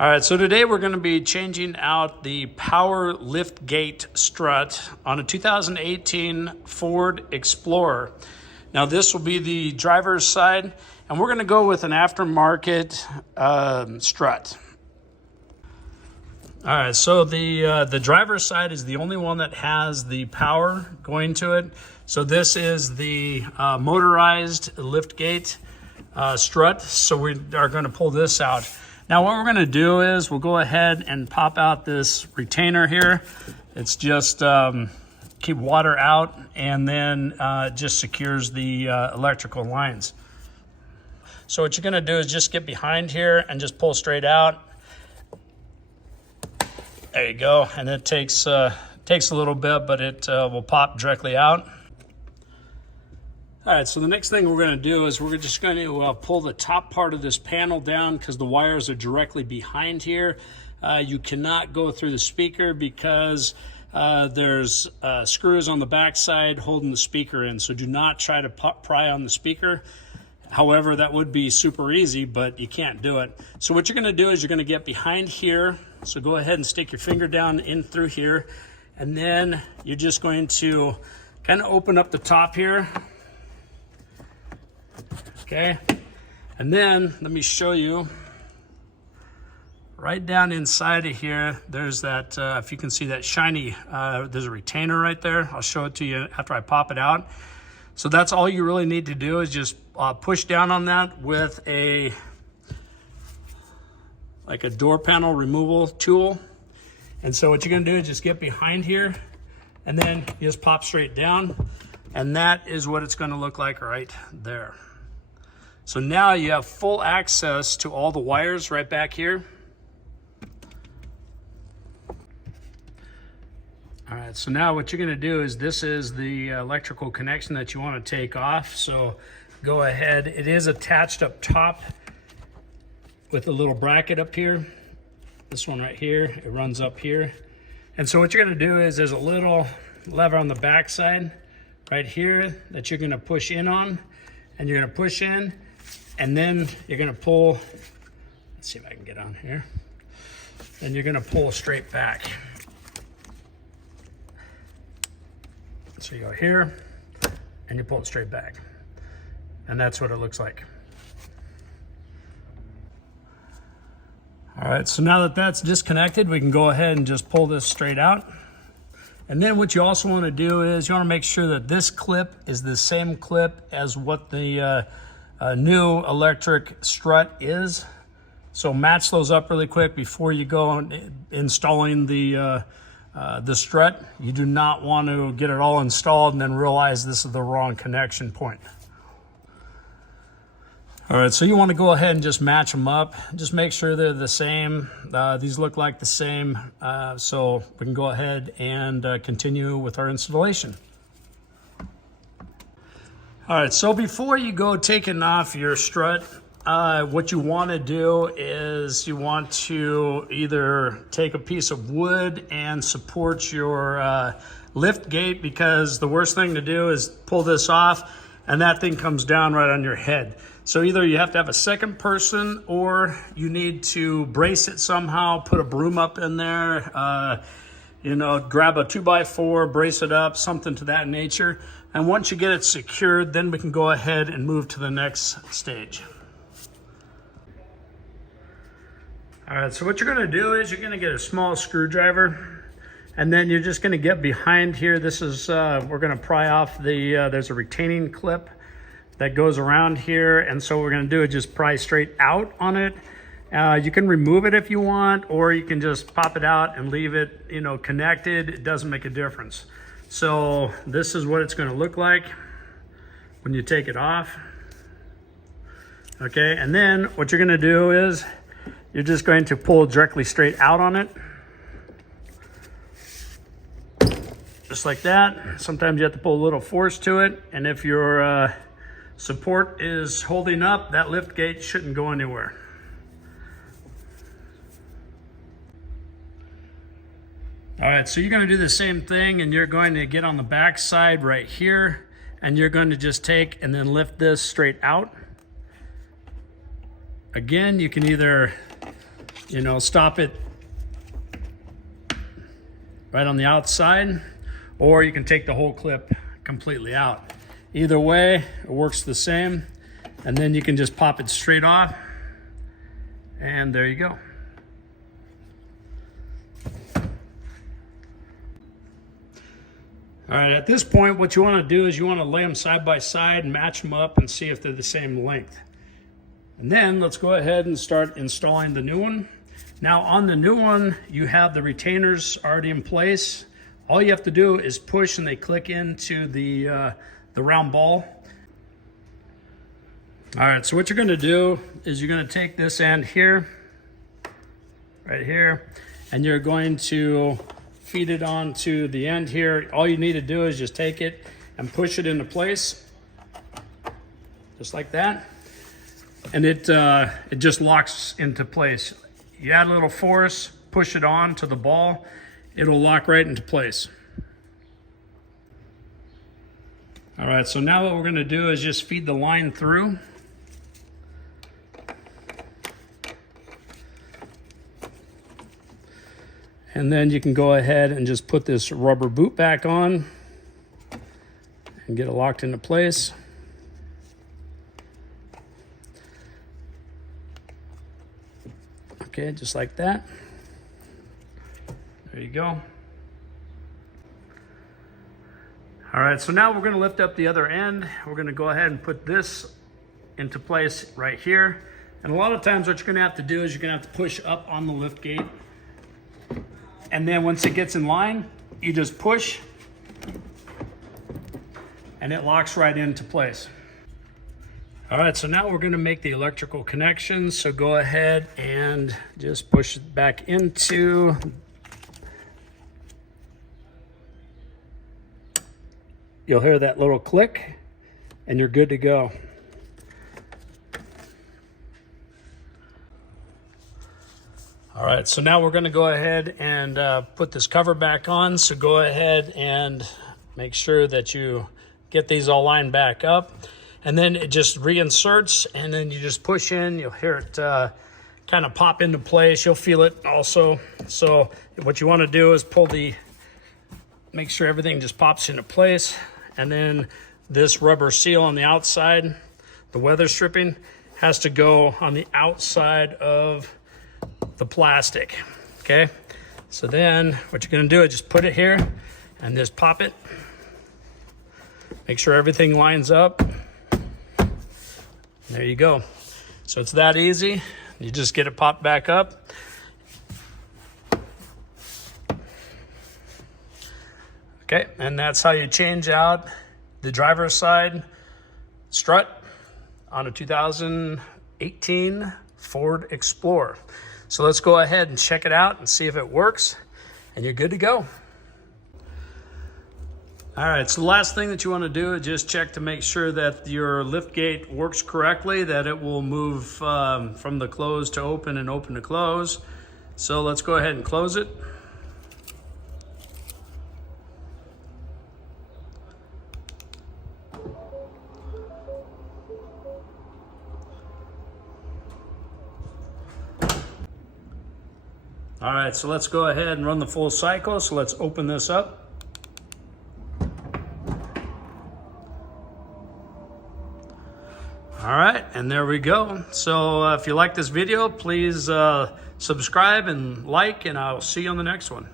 All right, so today we're going to be changing out the power lift gate strut on a 2018 Ford Explorer. Now this will be the driver's side, and we're going to go with an aftermarket strut. All right, so the driver's side is the only one that has the power going to it. So this is the motorized lift gate strut. So we are going to pull this out. Now what we're going to do is we'll go ahead and pop out this retainer here. It's just keep water out, and then it just secures the electrical lines. So what you're going to do is just get behind here and just pull straight out. There you go, and it takes a little bit, but it will pop directly out. All right, so the next thing we're going to do is we're just going to pull the top part of this panel down because the wires are directly behind here. You cannot go through the speaker because there's screws on the back side holding the speaker in, so do not try to pry on the speaker. However, that would be super easy, but you can't do it. So what you're going to do is you're going to get behind here. So go ahead and stick your finger down in through here, and then you're just going to kind of open up the top here. Okay, and then let me show you right down inside of here. There's that, if you can see that shiny, there's a retainer right there. I'll show it to you after I pop it out. So that's all you really need to do is just push down on that with like a door panel removal tool. And so what you're gonna do is just get behind here, and then you just pop straight down, and that is what it's gonna look like right there. So now you have full access to all the wires right back here. All right, so now what you're gonna do is this is the electrical connection that you wanna take off. So go ahead, it is attached up top with a little bracket up here. This one right here, it runs up here. And so what you're gonna do is there's a little lever on the back side right here that you're gonna push in on, and you're gonna push in, and then you're gonna pull, let's see if I can get on here. Then you're gonna pull straight back. So you go here, and you pull it straight back. And that's what it looks like. All right, so now that that's disconnected, we can go ahead and just pull this straight out. And then what you also wanna do is you wanna make sure that this clip is the same clip as what the new electric strut is. So match those up really quick before you go on installing the strut. You do not want to get it all installed and then realize this is the wrong connection point. All right, so you want to go ahead and just match them up. Just make sure they're the same. These look like the same, so we can go ahead and continue with our installation. All right, so before you go taking off your strut, what you want to do is you want to either take a piece of wood and support your lift gate, because the worst thing to do is pull this off and that thing comes down right on your head. So either you have to have a second person, or you need to brace it somehow, put a broom up in there, you know, grab a 2x4, brace it up, something to that nature. And once you get it secured, then we can go ahead and move to the next stage. All right, so what you're gonna do is you're gonna get a small screwdriver, and then you're just gonna get behind here. This is, we're gonna pry off the, there's a retaining clip that goes around here. And so what we're gonna do is just pry straight out on it. You can remove it if you want, or you can just pop it out and leave it, you know, connected. It doesn't make a difference. So this is what it's gonna look like when you take it off. Okay, and then what you're gonna do is you're just going to pull directly straight out on it. Just like that. Sometimes you have to pull a little force to it, and if your support is holding up, that lift gate shouldn't go anywhere. All right, so you're gonna do the same thing, and you're going to get on the back side right here, and you're going to just take and then lift this straight out. Again, you can either you know, stop it right on the outside, or you can take the whole clip completely out. Either way, it works the same. And then you can just pop it straight off, and there you go. All right, at this point, what you want to do is you want to lay them side by side and match them up and see if they're the same length. And then let's go ahead and start installing the new one. Now on the new one, you have the retainers already in place. All you have to do is push and they click into the round ball. All right, so what you're gonna do is you're gonna take this end here, right here, and you're going to feed it onto the end here. All you need to do is just take it and push it into place, just like that. And it just locks into place. You add a little force, push it on to the ball, it'll lock right into place. All right, so now what we're gonna do is just feed the line through. And then you can go ahead and just put this rubber boot back on and get it locked into place. Okay, just like that. There you go. All right, so now we're gonna lift up the other end. We're gonna go ahead and put this into place right here. And a lot of times what you're gonna have to do is you're gonna have to push up on the lift gate. And then once it gets in line, you just push and it locks right into place. All right, so now we're gonna make the electrical connections. So go ahead and just push it back into. You'll hear that little click and you're good to go. All right, so now we're gonna go ahead and put this cover back on. So go ahead and make sure that you get these all lined back up. And then it just reinserts, and then you just push in. You'll hear it kind of pop into place. You'll feel it also. So what you wanna do is make sure everything just pops into place. And then this rubber seal on the outside, the weather stripping, has to go on the outside of the plastic, okay? So then what you're gonna do is just put it here and just pop it. Make sure everything lines up. There you go. So it's that easy. You just get it popped back up. Okay, and that's how you change out the driver's side strut on a 2018 Ford Explorer. So let's go ahead and check it out and see if it works, and you're good to go. All right, so the last thing that you want to do is just check to make sure that your lift gate works correctly, that it will move from the close to open and open to close. So let's go ahead and close it. All right, so let's go ahead and run the full cycle. So let's open this up. All right, and there we go. So if you like this video, please subscribe and like, and I'll see you on the next one.